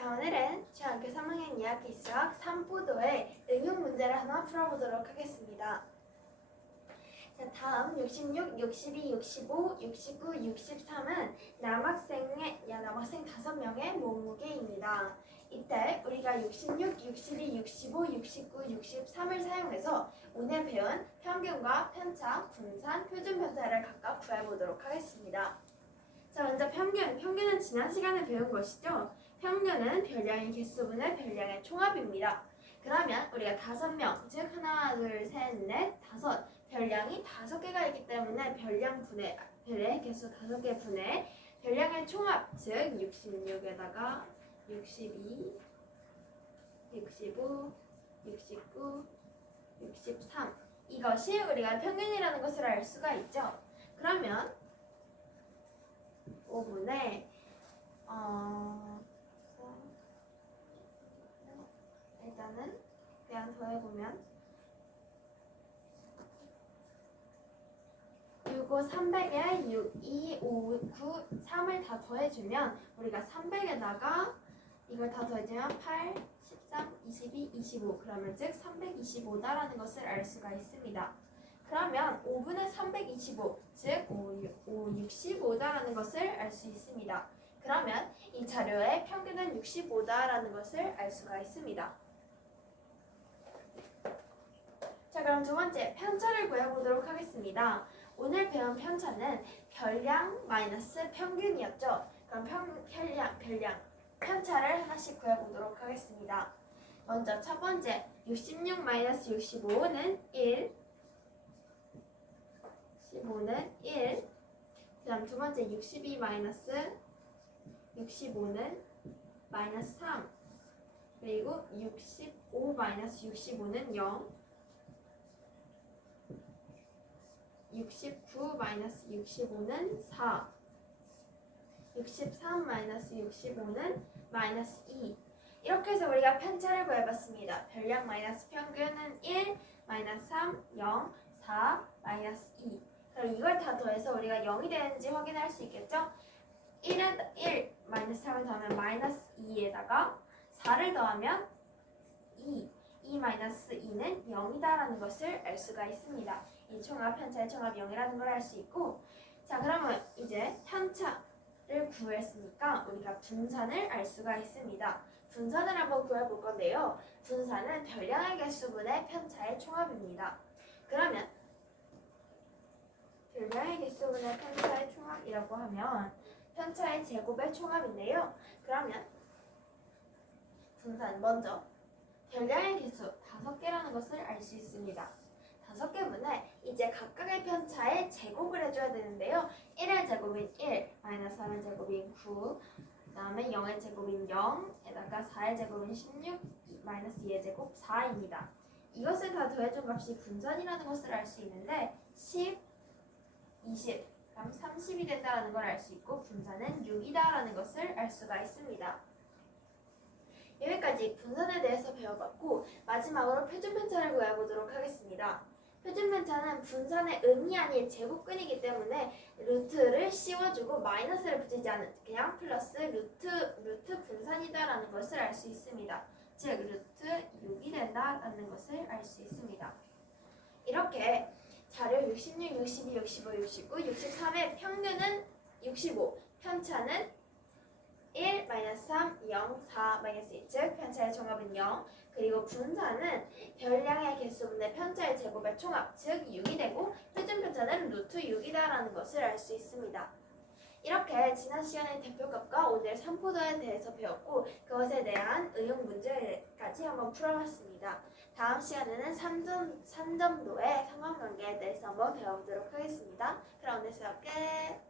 자, 오늘은 중학교 3학년 이야기 수학 3포도의 응용 문제를 하나 풀어보도록 하겠습니다. 자, 다음 66, 62, 65, 69, 63은 남학생의, 야, 남학생 5명의 몸무게입니다. 이때 우리가 66, 62, 65, 69, 63을 사용해서 오늘 배운 평균과 편차, 분산, 표준 편차를 각각 구해보도록 하겠습니다. 자, 먼저 평균. 평균은 지난 시간에 배운 것이죠. 평균은 별량의 개수분의 별량의 총합입니다. 그러면 우리가 다섯 명, 즉 하나, 둘, 셋, 넷, 다섯 별량이 다섯 개가 있기 때문에 별량 분의 별의 개수 다섯 개 분의 별량의 총합, 즉 66에다가 62, 65, 69, 63 이것이 우리가 평균이라는 것을 알 수가 있죠. 그러면 5분의 어 일단은 그냥 6, 5, 300에 6, 2, 5, 9, 3을 다 더해주면 우리가 300에다가 이걸 다 더해주면 8, 13, 22, 25 그러면 즉 325다라는 것을 알 수가 있습니다. 그러면 5분의 325, 즉 5, 5, 65다라는 것을 알 수 있습니다. 그러면 이 자료의 평균은 65다라는 것을 알 수가 있습니다. 자, 그럼 두 번째 편차를 구해보도록 하겠습니다. 오늘 배운 편차는 별량 마이너스 평균이었죠. 그럼 평, 별량, 별량, 편차를 하나씩 구해보도록 하겠습니다. 먼저 첫 번째, 66 마이너스 65는 1, 15는 1. 그 다음 두 번째 62 마이너스 65는 마이너스 3. 그리고 65 마이너스 65는 0. 69 마이너스 65는 4. 63 마이너스 65는 마이너스 2. 이렇게 해서 우리가 편차를 구해봤습니다. 별량 마이너스 평균은 1, 마이너스 3, 0, 4, 마이너스 2. 그럼 이걸 다 더해서 우리가 0이 되는지 확인할 수 있겠죠? 1에 1 마이너스 3을 더하면 마이너스 2에다가 4를 더하면 2. 2 마이너스 2는 0이다라는 것을 알 수가 있습니다. 이 총합 편차의 총합 0이라는 걸 알 수 있고 자 그러면 이제 편차를 구했으니까 우리가 분산을 알 수가 있습니다. 분산을 한번 구해볼 건데요. 분산은 별량의 개수분의 편차의 총합입니다. 그러면 별량의 개수분의 편차의 총합이라고 하면 편차의 제곱의 총합인데요. 그러면 분산 먼저 별량의 개수 다섯 개라는 것을 알 수 있습니다. 다섯 개분에 이제 각각의 편차의 제곱을 해줘야 되는데요. 1의 제곱인 1, 마이너스 3의 제곱인 9, 그 다음에 0의 제곱인 0에다가 4의 제곱인 16, 마이너스 2의 제곱 4입니다. 이것을 다 더해준 값이 분산이라는 것을 알 수 있는데 10, 20, 그럼 30이 된다는 걸 알 수 있고 분산은 6이다라는 것을 알 수가 있습니다. 여기까지 분산에 대해서 배워봤고 마지막으로 표준 편차를 구해보도록 하겠습니다. 표준 편차는 분산의 음이 아닌 제곱근이기 때문에 루트를 씌워주고 마이너스를 붙이지 않은 그냥 플러스 루트 루트 분산이다라는 것을 알 수 있습니다. 즉 루트 6이 된다라는 것을 알 수 있습니다. 이렇게 자료 66, 62, 65, 69, 63의 평균은 65, 편차는 1, 마이너스 3, 0, 4, 마이너스 2, 즉 편차의 종합은 0 그리고 분산은 별량의 개수분의 편차의 제곱의 총합 즉 6이 되고 표준 편차는 루트 6이다라는 것을 알 수 있습니다. 이렇게 지난 시간의 대표값과 오늘 3포도에 대해서 배웠고 그것에 대한 응용 문제까지 한번 풀어봤습니다. 다음 시간에는 3점, 3점도의 상관관계에 대해서 한번 배워보도록 하겠습니다. 그럼 오늘 수업 끝!